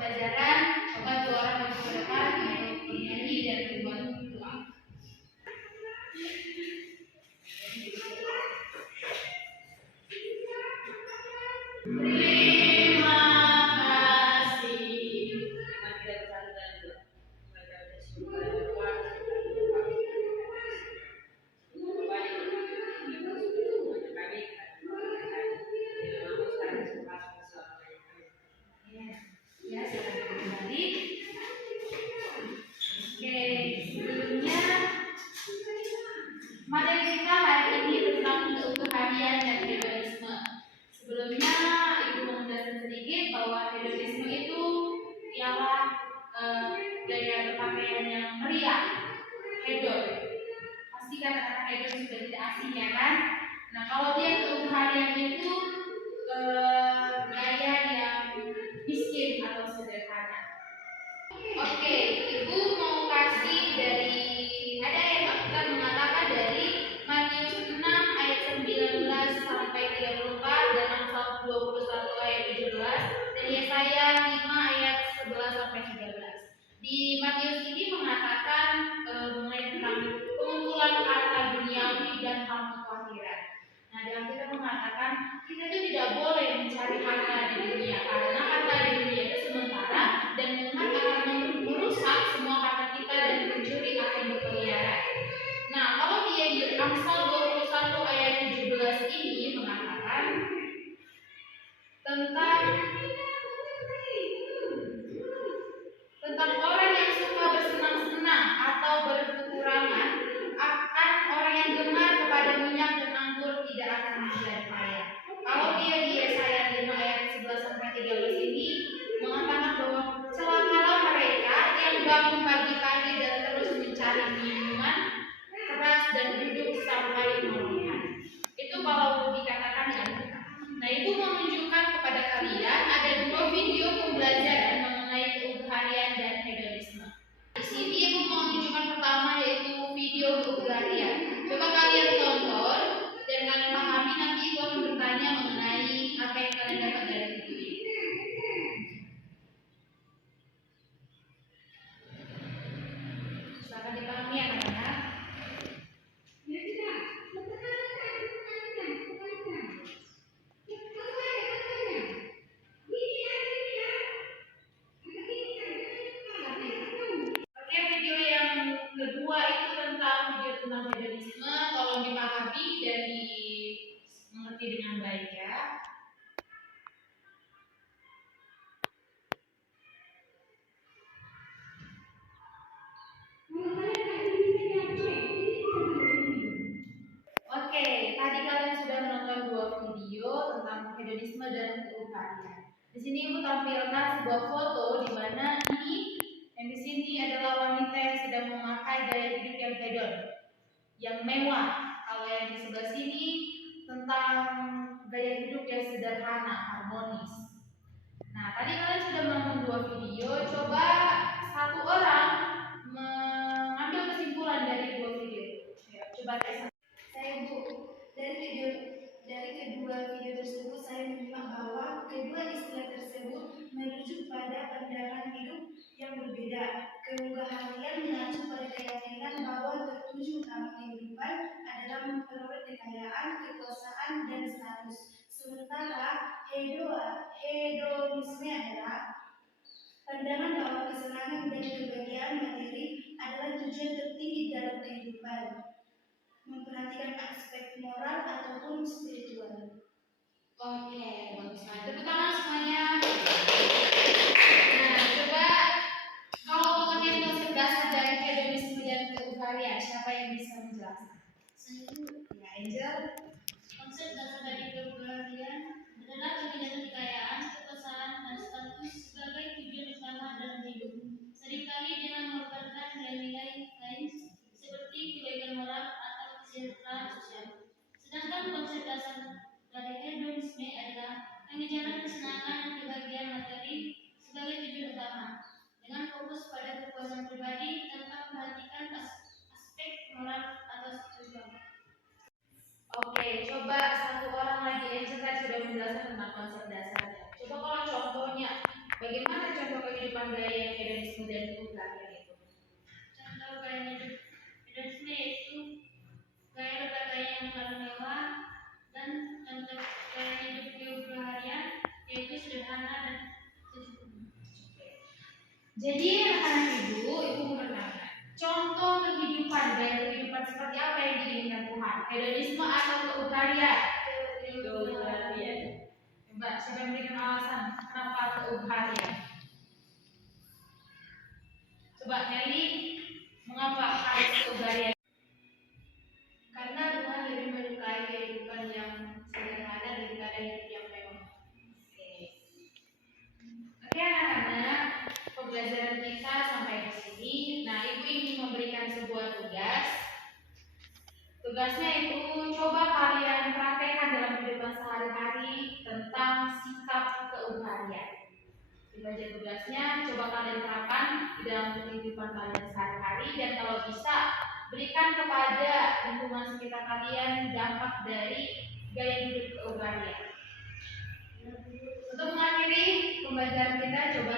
pembelajaran. Coba dua orang maju ke depan untuk bernyanyi dan membuat doa. Terima kasih. Ya, silakan kembali. Oke, sebelumnya materi kita hari ini tentang keutuhan dan hedonisme. Sebelumnya Ibu mau menjelaskan sedikit bahwa hedonisme itu ialah gaya berpakaian yang meriah, hedon. Pasti kata-kata hedon sudah tidak asing ya kan? Nah, kalau dia keutuhan itu gaya yang miskin atau sederhana. Oke, Ibu mau kasih dari ada yang Alkitab mengatakan dari Matius 6 ayat 19 sampai 34 dan Amsal 21 ayat 17 dan Yesaya 5 ayat 11 sampai 13. Di Matius ini mengatakan mengenai tentang pengumpulan harta duniawi dan hal kekhawatiran. Nah, di Alkitab mengatakan kita itu tidak boleh mencari harta di dunia karena harta di dunia itu sementara dan Tuhan akan merusak semua harta kita dan pencuri akan berkeliaran. Nah, kalau dia di Amsal 21 ayat 17 ini mengatakan tentang orang yang suka bersenang-senang atau berkekurangan akan orang yang gemar kepada minyak dan anggur tidak akan menjadi kaya. Kalau dia di Yesaya 5 ayat 11 sampai 13 ini mengatakan bahwa celakalah mereka yang bangun pagi-pagi dan terus mencari minuman keras dan duduk sampai malam hari. Itu kalau dikatakan ya. Nah, Ibu mau menunjukkan kepada kalian ada dua video pembelajaran mengenai keutuhan dan hedonisme. Di sini Ibu mau menunjukkan pertama yaitu video keutuhan. Coba kalian tonton dan kalian pahami, nanti Ibu akan bertanya mengenai apa yang kalian dapat dari video ini. Silakan dipahami anak-anak. Kedua itu tentang video tentang hedonisme, tolong dipahami dan dimengerti dengan baik ya. Oke, tadi kalian sudah menonton dua video tentang hedonisme dan keutuhan. Di sini Ibu tampilkan sebuah foto di mana yang di sini adalah wanita yang sedang memakai gaya hidup yang hedon, yang mewah. Kalau yang di sebelah sini tentang gaya hidup yang sederhana, harmonis. Nah, tadi kalian sudah menonton dua video. Coba satu orang mengambil kesimpulan dari dua video. Ya, coba tes. Saya Bu, dari kedua video tersebut saya menyimak bahwa kedua istilah tersebut merujuk pada pandangan hidup yang berbeda. Keunggulan mengacu pada keyakinan bahwa tertuju utama kehidupan adalah memperoleh kekayaan, kekuasaan, dan status. Sementara hedonisme adalah pandangan bahwa kesenangan dan kebahagiaan materi adalah tujuan tertinggi dalam kehidupan, memperhatikan aspek moral ataupun spiritual. Oke, bagus banget. Tepuk tangan semuanya. Nah, coba kalau pengertian konsep dasar dari hedonisme dan keutuhan, siapa yang bisa menjelaskan? Ya, Angel. Konsep dasar dari keutuhan adalah kebijakan kekayaan, kekuasaan, dan status sebagai tujuan utama dalam hidup. Seringkali dengan merupakan nilai-nilai lain seperti kebaikan moral atau kesejahteraan sosial. Sedangkan konsep dasar dari hedonisme adalah pengejaran kesenangan dan kebahagiaan materi sebagai tujuan utama, dengan fokus pada kepuasan pribadi tanpa memperhatikan aspek moral atau spiritual. Oke, kehidupan gaya yang hedonisme dan keugalian itu? Contoh gaya hedonisme yaitu gaya berpakaian yang terlalu mewah, dan contoh gaya hidup keberharian yaitu sederhana dan secukupnya. Jadi anak-anak ibu menurut kalian, contoh kehidupan, gaya kehidupan seperti apa yang diinginkan Tuhan? Hedonisme atau keugalian? Keugalian. Coba siapa yang memberikan alasan kenapa keugalian? Coba Nelly, mengapa harus keugalian? Karena Tuhan lebih menyukai kehidupan yang sederhana daripada hidup yang mewah. Oke anak-anak, pembelajaran kita sampai di sini. Nah, ibu ingin memberikan sebuah tugas. Tugasnya itu coba kalian praktekkan dalam kehidupan sehari-hari tentang sikap keugalian. Dibaca tugasnya, coba kalian terapkan di dalam kehidupan kalian sehari-hari, dan kalau bisa berikan kepada lingkungan sekitar kalian dampak dari gaya hidup keugalian. Untuk mengakhiri pembelajaran kita, coba